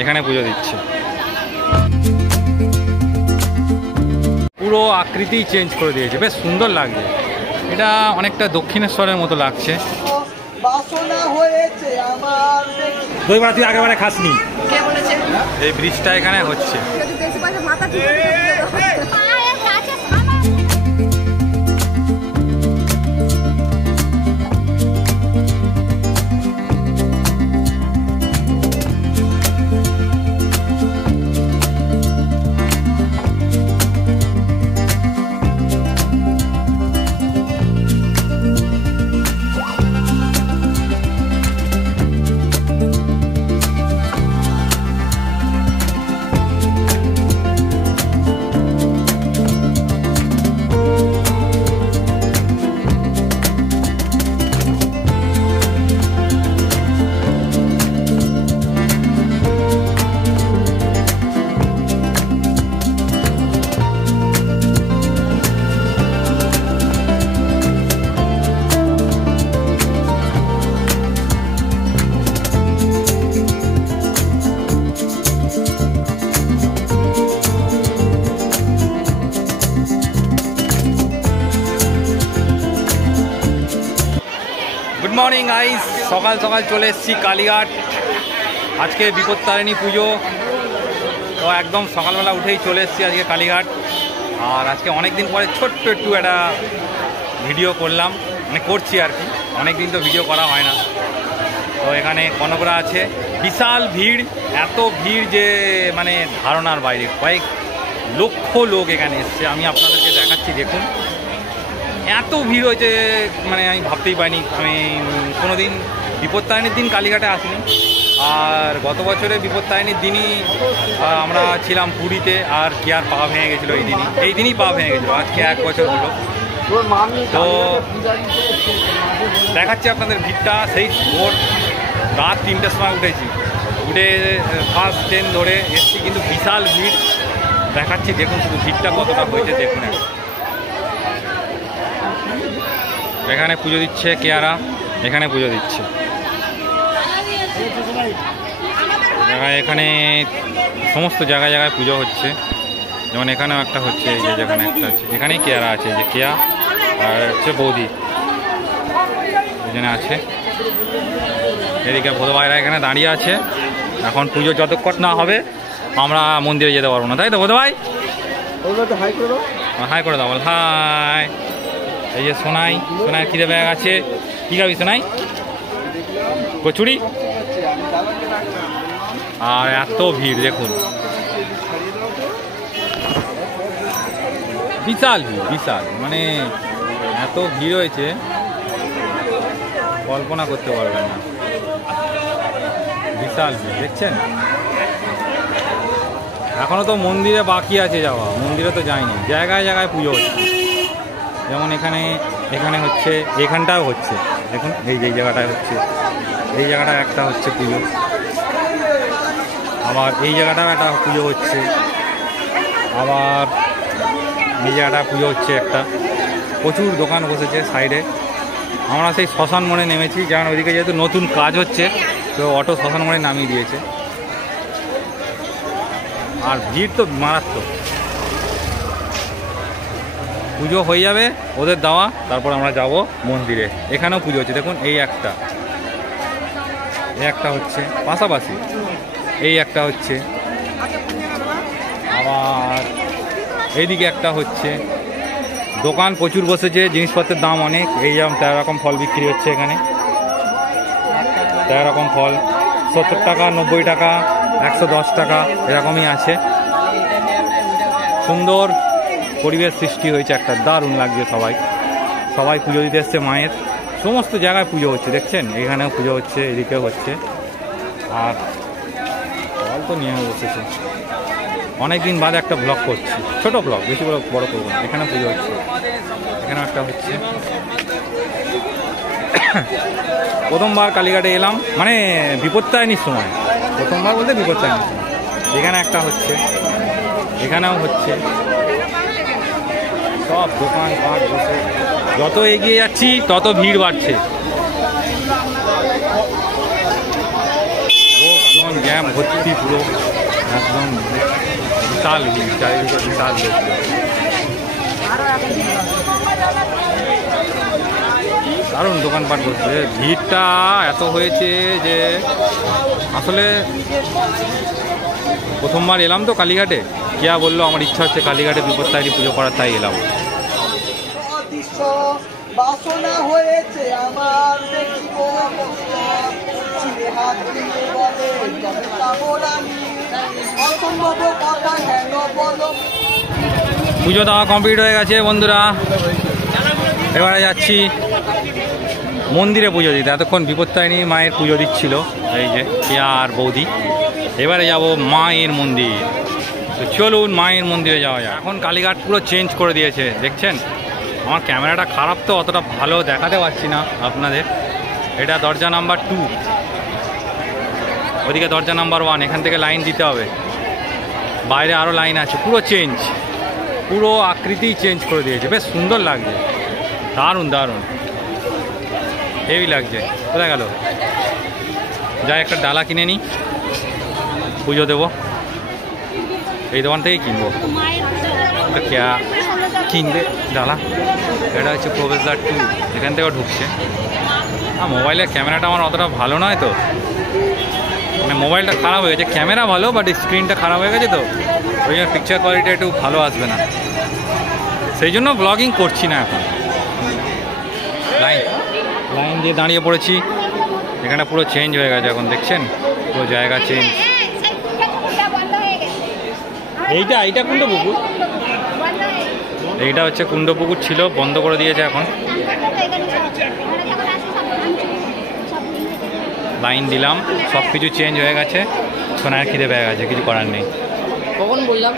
এখানে পুজো দিচ্ছে। পুরো আকৃতি চেঞ্জ করে দিয়েছে, বেশ সুন্দর লাগছে। এটা অনেকটা দক্ষিণেশ্বরের মতো লাগছে। দই বড়া তুই আগেবারে খাসনি? এই ব্রিজটা এখানে হচ্ছে। গুড মর্নিং গাইস, সকাল সকাল চলে এসেছি কালীঘাট। আজকে বিপত্তারিণী পুজো, তো একদম সকালবেলা উঠেই চলে এসেছি আজকে কালীঘাট। আর আজকে অনেক দিন পরে ছোট্ট একটু একটা ভিডিও করলাম, মানে করছি আর কি, অনেক দিন তো ভিডিও করা হয় না। তো এখানে কনকরা আছে, বিশাল ভিড়, এত ভিড় যে মানে ধারণার বাইরে। কয়েক লক্ষ লোক এখানে এসছে, আমি আপনাদেরকে দেখাচ্ছি দেখুন। এত ভিড় হয়েছে মানে আমি ভাবতেই পারিনি। আমি কোনোদিন বিপত্তারিণীর দিন কালীঘাটে আসিনি, আর গত বছরে বিপত্তারিণীর দিনই আমরা ছিলাম পুরীতে, আর কি আর পা ভেঙে গেছিলো এই দিনই পা ভেঙে গেছিলো। আজকে 1 বছর হলো। তো দেখাচ্ছি আপনাদের ভিড়টা। সেই ভোর রাত 3টের সময় উঠেছি, উঠে ফার্স্ট ট্রেন ধরে এসছি, কিন্তু বিশাল ভিড় দেখাচ্ছি দেখুন, শুধু ভিড়টা কতটা হয়েছে দেখুন। এখানে পুজো দিচ্ছে কেয়ারা, এখানে পুজো দিচ্ছে। এখানে সমস্ত জায়গায় জায়গায় পুজো হচ্ছে, যেমন এখানেও একটা হচ্ছে, এই যে যেখানে একটা হচ্ছে, এখানেই কেয়ারা আছে, যে কেয়া আর হচ্ছে বৌদি দুজনে আছে। এদিকে ভোদ ভাইরা এখানে দাঁড়িয়ে আছে। এখন পুজো যতক্ষণ না হবে আমরা মন্দিরে যেতে পারবো না, তাই তো ভোদ ভাই? হাই করে দাও, বল হাই। এই যে সোনাই খিদে ব্যাগ আছে, কি খাবি সোনাই? কচুরি। আর এত ভিড় দেখুন, বিশাল ভিড়, বিশাল, মানে এত ভিড় হয়েছে কল্পনা করতে পারবেন না। বিশাল ভিড় দেখছেন। এখনো তো মন্দিরে বাকি আছে যাওয়া, মন্দিরে তো যায়নি। জায়গায় জায়গায় পুজো হচ্ছে, যেমন এখানে হচ্ছে, এখানটাও হচ্ছে দেখুন। এই যে জায়গাটায় হচ্ছে, এই জায়গাটা একটা হচ্ছে পুজো, আবার এই জায়গাটাও একটা পুজো হচ্ছে, আবার এই জায়গাটা পুজো হচ্ছে একটা। প্রচুর দোকান বসেছে সাইডে। আমরা সেই শ্মশান মোড়ে নেমেছি, কারণ ওইদিকে যেহেতু নতুন কাজ হচ্ছে, তো অটো শ্মশান মোড়ে নামিয়ে দিয়েছে। আর ভিড় তো মারাত্মক। পুজো হয়ে যাবে ওদের দেওয়া, তারপর আমরা যাব মন্দিরে। এখানেও পুজো হচ্ছে দেখুন, এই একটা হচ্ছে পাশাপাশি, এই একটা হচ্ছে, আবার এইদিকে একটা হচ্ছে। দোকান প্রচুর বসেছে, জিনিসপত্রের দাম অনেক। এই যেমন 13 রকম ফল বিক্রি হচ্ছে এখানে, 13 রকম ফল 70 টাকা, 90 টাকা, 110 টাকা, এরকমই আছে। সুন্দর পরিবেশ সৃষ্টি হয়েছে একটা, দারুণ লাগছে। সবাই পুজো দিতে এসছে মায়ের। সমস্ত জায়গায় পুজো হচ্ছে দেখছেন, এখানেও পুজো হচ্ছে, এদিকেও হচ্ছে। আর ফল তো নিয়ে বসেছে। অনেকদিন বাদে একটা ব্লগ করছি, ছোট ব্লগ, বেশি বড় করবো না। এখানে পুজো হচ্ছে, এখানেও একটা হচ্ছে। প্রথমবার কালীঘাটে এলাম, মানে বিপত্তারিণীর সময়, প্রথমবার বলতে বিপত্তারিণীর সময়। এখানে একটা হচ্ছে, এখানেও হচ্ছে। সব দোকান পাট বসে, যত এগিয়ে যাচ্ছি তত ভিড় বাড়ছে। জ্যাম ভর্তি পুরো একদম বিশাল চারিদিকে বিশাল দারুণ দোকানপাট বসছে। ভিড়টা এত হয়েছে যে আসলে প্রথমবার এলাম তো কালীঘাটে, কিয়া বললো আমার ইচ্ছা হচ্ছে কালীঘাটে বিপত্তারিণী পুজো করার, তাই এলাম। বাসনা হয়েছে আমার পুজো দেওয়া কমপ্লিট হয়ে গেছে বন্ধুরা, এবারে যাচ্ছি মন্দিরে পুজো দিতে। এতক্ষণ বিপত্তারিণী মায়ের পুজো দিচ্ছিল এই যে কিয়া আর বৌদি। এবারে যাব মায়ের মন্দির। তো চলুন মায়ের মন্দিরে যাওয়া যায়। এখন কালীঘাট পুরো চেঞ্জ করে দিয়েছে, দেখছেন। আমার ক্যামেরাটা খারাপ তো অতটা ভালো দেখাতে পারছি না আপনাদের। এটা দরজা নাম্বার 2, ওদিকে দরজা নাম্বার 1। এখান থেকে লাইন দিতে হবে, বাইরে আরও লাইন আছে। পুরো চেঞ্জ, পুরো আকৃতি চেঞ্জ করে দিয়েছে। বেশ সুন্দর লাগছে, দারুণ দারুণ হেভি লাগছে। কোথায় গেল? যাই একটা ডালা কিনে নিই, পুজো দেবো। এই দোকান থেকেই কিনবো। ক্যা কিনবে ডালা? এটা হচ্ছে প্রবেশদ্বার 2, এখান থেকেও ঢুকছে। আর মোবাইলের ক্যামেরাটা আমার অতটা ভালো নয় তো, মানে মোবাইলটা খারাপ হয়ে গেছে। ক্যামেরা ভালো, বাট স্ক্রিনটা খারাপ হয়ে গেছে তো, ওই জন্য পিকচার কোয়ালিটি একটু ভালো আসবে না, সেই জন্য ব্লগিং করছি না এখন। লাইন দিয়ে দাঁড়িয়ে পড়েছি, এখানে পুরো চেঞ্জ হয়ে গেছে এখন, দেখছেন পুরো জায়গা চেঞ্জ। এইটা কুণ্ডপুকুর, এইটা হচ্ছে কুণ্ডপুকুর ছিল, বন্ধ করে দিয়েছে এখন। লাইন দিলাম, সব কিছু চেঞ্জ হয়ে গেছে। সোনার খিদে পেয়ে গেছে, কিছু করার নেই। কখন বললাম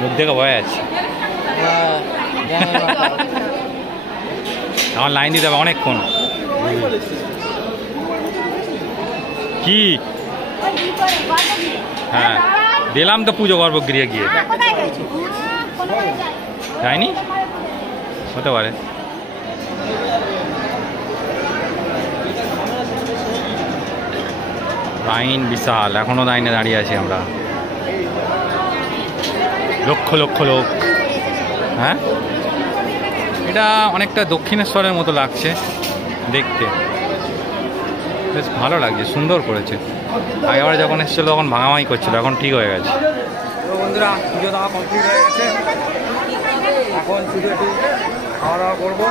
মুখ দেখে ভয় আছে। আমার লাইন দিতে হবে অনেকক্ষণ। কি? হ্যাঁ দিলাম তো পুজো গর্ভগৃহে গিয়ে। যায়নি, হতে পারে। লাইন বিশাল, এখনো লাইনে দাঁড়িয়ে আছি আমরা, লক্ষ লক্ষ লোক। হ্যাঁ এটা অনেকটা দক্ষিণেশ্বরের মতো লাগছে দেখতে, বেশ ভালো লাগছে, সুন্দর করেছে। আগেবার যখন এসেছিল তখন ভাঙাভাঙি করছিল, এখন ঠিক হয়ে গেছে। তো বন্ধুরা পুজো দেওয়া কমপ্লিট হয়ে গেছে, এখন শুধু একটু খাওয়া দাওয়া করবো।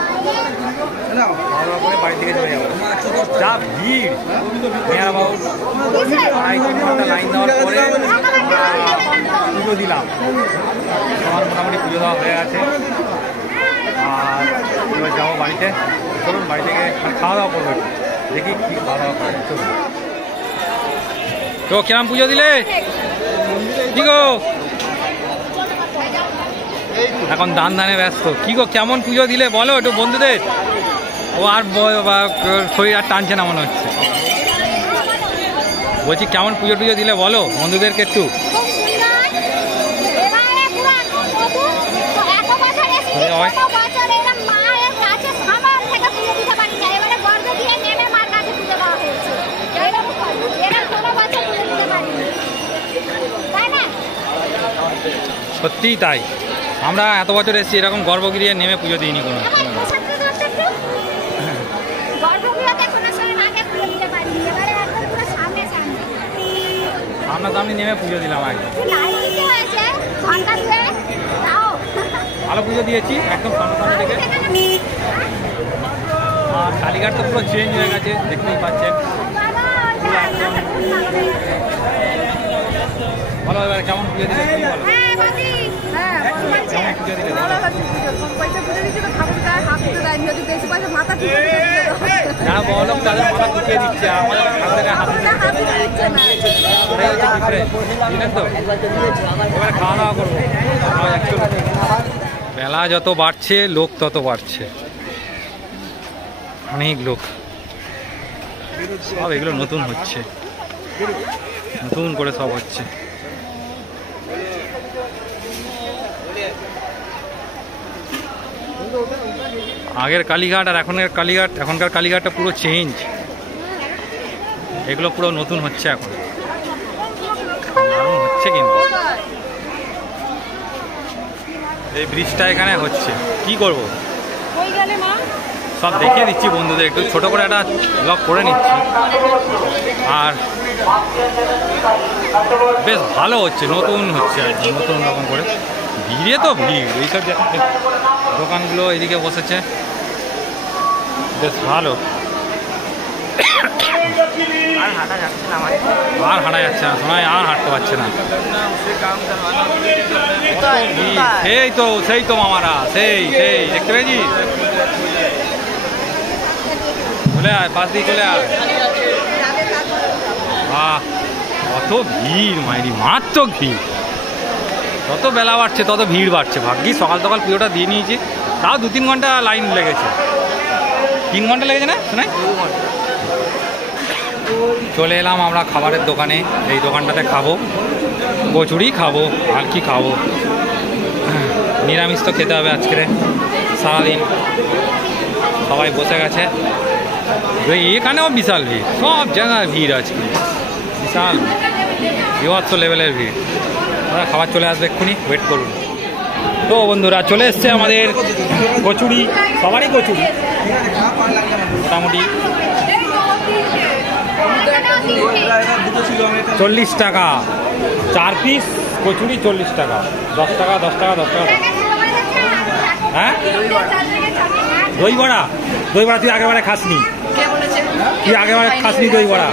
খাওয়া দাওয়া করে বাড়ির দিকে চলে যাবো। যা ভিড়, মেয়া বাবু লাইন দেওয়ার পরে পুজো দিলাম। আমার মোটামুটি পুজো দেওয়া হয়ে গেছে, আর এবার যাবো বাড়িতে। চলুন বাড়ি থেকে খাওয়া দাওয়া করবো, দেখি কি খাওয়া দাওয়া করে। চলুন। তো কিরম পুজো দিলে? কি গো এখন ধানে ব্যস্ত। কি গো কেমন পুজো দিলে বলো একটু বন্ধুদের। ও আর শরীর আর টানছে না মনে হচ্ছে। বলছি কেমন পুজো টুজো দিলে বলো বন্ধুদেরকে একটু। সত্যিই তাই, আমরা এত বছর এসেছি এরকম গর্ভগৃহে নেমে পুজো দিইনি কোনো। সামনাসামনি নেমে পুজো দিলাম আগে। ভালো পুজো দিয়েছি একদম সামনাসামনি থেকে। আর কালীঘাট তো পুরো চেঞ্জ হয়ে গেছে, দেখতেই পাচ্ছেন। ভালো, এবার কেমন পুজো দিলে বলো। যারা বলো তাদের মাথা ঢুকিয়ে দিচ্ছে, আমাদের তো এবার খাওয়া দাওয়া করবো। বেলা যত বাড়ছে লোক তত বাড়ছে, অনেক লোক। সব এগুলো নতুন হচ্ছে, নতুন করে সব হচ্ছে। আগের কালীঘাট আর এখনকার কালীঘাটটা পুরো চেঞ্জ। এগুলো পুরো নতুন হচ্ছে এখন, দারুণ হচ্ছে কিন্তু। এই ব্রিজটা এখানে হচ্ছে, কি করব সব দেখিয়ে দিচ্ছি বন্ধুদের, একটু ছোট করে একটা ব্লগ করে নিচ্ছি। আর বেশ ভালো হচ্ছে, নতুন হচ্ছে আর কি, নতুন রকম করে। ভিড়ে তো ভিড়, এইসব দোকানগুলো এদিকে বসেছে, বেশ ভালো। আর হাঁটা যাচ্ছে না, শোনায় আর হাঁটতে পারছে না। সেই তো মামারা, সেই দেখতে পেয়েছিস? চলে আয়, পাশ দিয়ে চলে আয়। কত ভিড় মাইরি, মারাত্মক ভিড়। যত বেলা বাড়ছে তত ভিড় বাড়ছে। ভাগ্যি সকাল সকাল পুজোটা দিয়ে নিয়েছি, তাও 2-3 ঘন্টা লাইন লেগেছে। 3 ঘন্টা লেগেছে না শোনাই? চলে এলাম আমরা খাবারের দোকানে। এই দোকানটাতে খাবো, কচুরি খাবো, আর কি খাবো, নিরামিষ তো খেতে হবে আজকে সারাদিন। সবাই বসে গেছে, এখানেও বিশাল ভিড়, সব জায়গায় ভিড় আজকে, বিশাল বিভৎস লেভেলের ভিড়। ওরা খাবার চলে আসবে এক্ষুনি, ওয়েট করুন। তো বন্ধুরা চলে এসছে আমাদের কচুরি, সবারই কচুরি মোটামুটি 40 টাকা 4 পিস কচুরি, 40 টাকা, 10 টাকা 10 টাকা 10 টাকা। হ্যাঁ, দই বড়া তুই আগেবারে খাসনি, তুই আগেবারে খাসনি দই বড়া।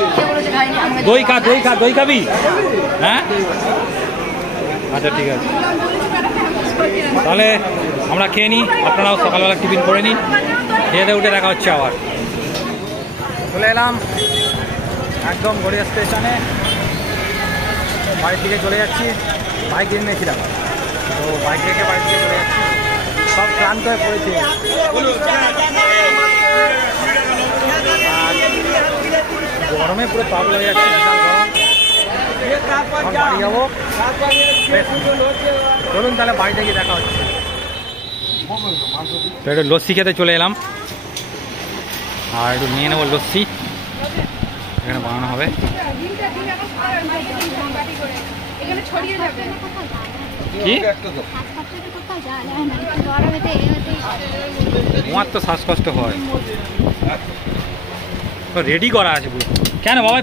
দই খাবি? হ্যাঁ, আচ্ছা ঠিক আছে, তাহলে আমরা খেয়ে নিই, আপনারাও সকালবেলা টিফিন করে নিন, খেয়ে উঠে দেখা হচ্ছে আবার। চলে এলাম একদম গড়িয়া স্টেশনে, বাড়ির দিকে চলে যাচ্ছি। বাইক নিয়েছিলাম, তো বাইক রেখে বাড়ির দিকে চলে যাচ্ছি। সব ক্লান্ত হয়ে পড়েছে, গরমে পুরো পাগল হয়ে যাচ্ছে, বিশাল গরম। বাড়ি যাবো, চলুন তাহলে বাড়িতে গিয়ে দেখা হচ্ছে। তো একটু লস্যি খেতে চলে এলাম, আর একটু নিয়ে নেবো লস্যি, এখানে বানানো হবে। কি তোমার তো শ্বাসকষ্ট হয়, তো রেডি করা আছে পুরো। কেন বাবাই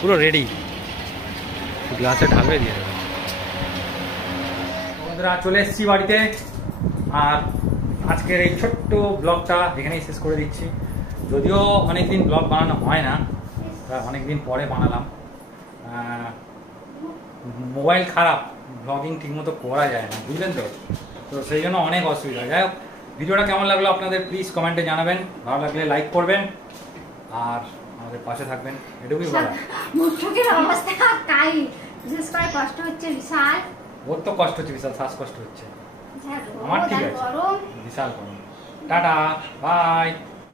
পুরো রেডি, গ্লাসে ঢালবে দিয়ে। বন্ধুরা চলে এসেছি বাড়িতে, আর আজকের এই ছোট্ট ব্লগটা এখানেই শেষ করে দিচ্ছি। যদিও অনেকদিন ব্লগ বানানো হয় না, অনেকদিন পরে বানালাম। মোবাইল খারাপ, ব্লগিং ঠিকমতো করা যায় না, বুঝলেন তো, তো সেই জন্য অনেক অসুবিধা। যাই হোক, ভিডিওটা কেমন লাগলো আপনাদের প্লিজ কমেন্টে জানাবেন, ভালো লাগলে লাইক করবেন, আর আমাদের পাশে থাকবেন, এটুকুই বলা। মুখের অবস্থা তাই, বিশেষ করে কষ্ট হচ্ছে বিশাল, ওর তো কষ্ট হচ্ছে বিশাল, শ্বাসকষ্ট হচ্ছে, আমার ঠিক আছে, বিশাল গরম। Tata, by.